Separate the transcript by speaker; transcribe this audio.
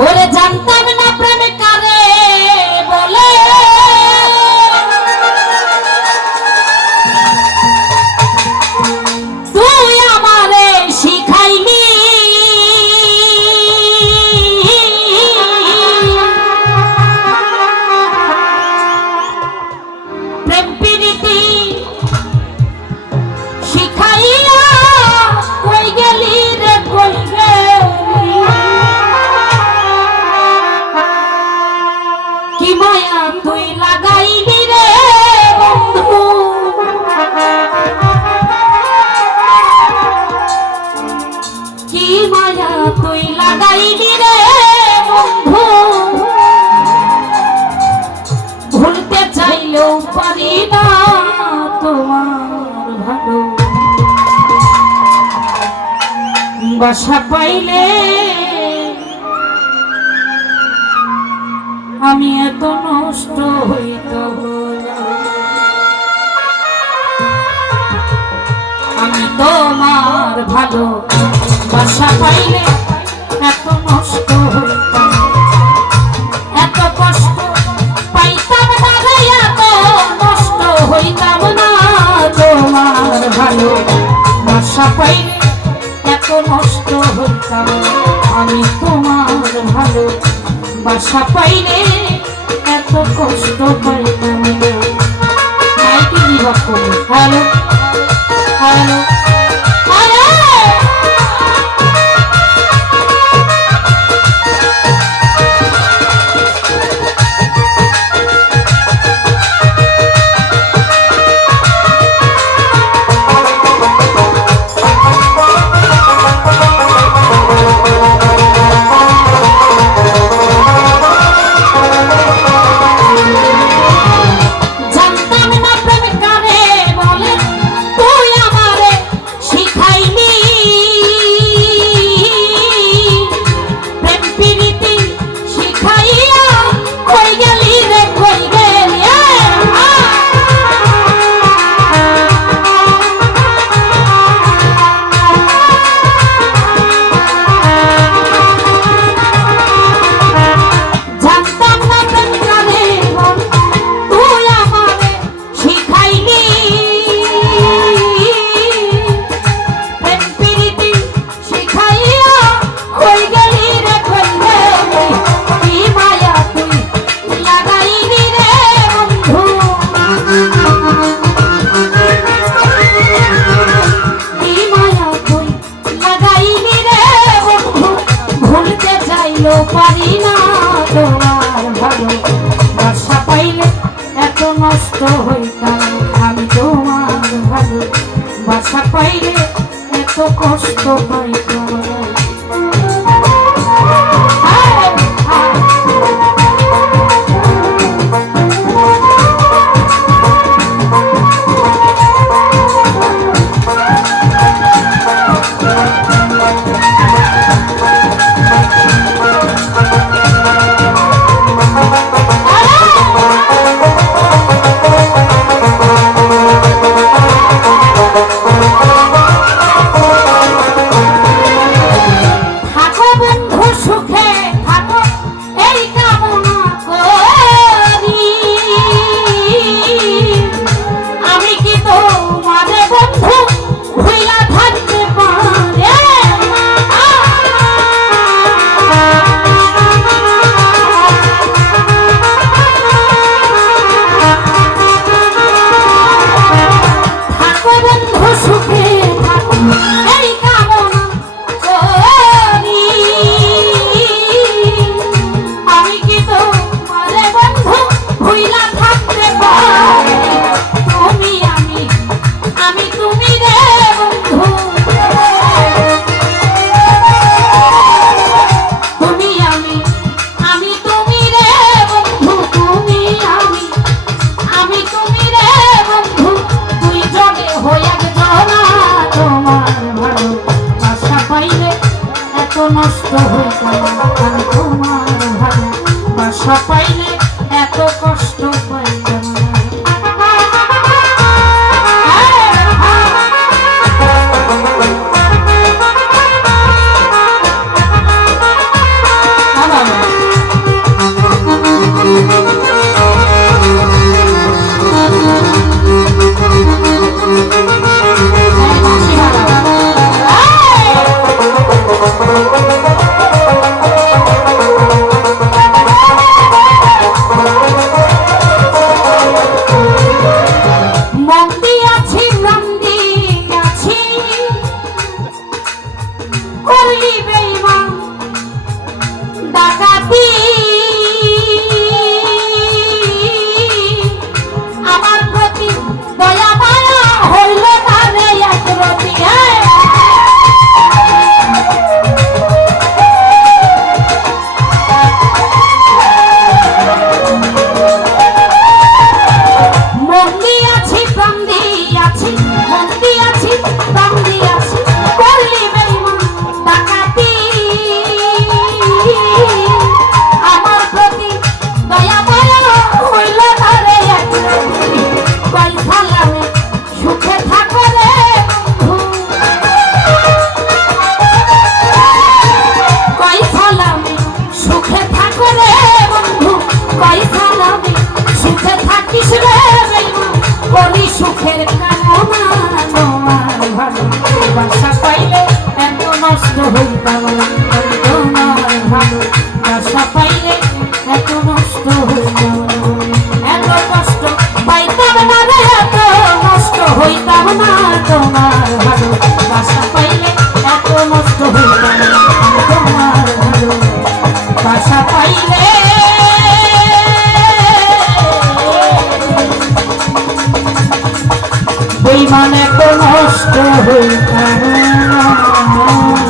Speaker 1: ওরে জানতাম না প্রাণে বাসা পাইলে আমি এত নষ্ট হইত আমি তোমার ভালো বাসা পাইলে এত নষ্ট বাসা পাইলে এত কষ্ট পাইতাম না। হ্যালো হ্যালো নষ্ট হইতাম আমি তোমার ভালো বাসা পাইলে এত কষ্ট পাইতাম। নষ্ট হইত তোমার বা সবাই বেইমান এত নষ্ট হইতাম না।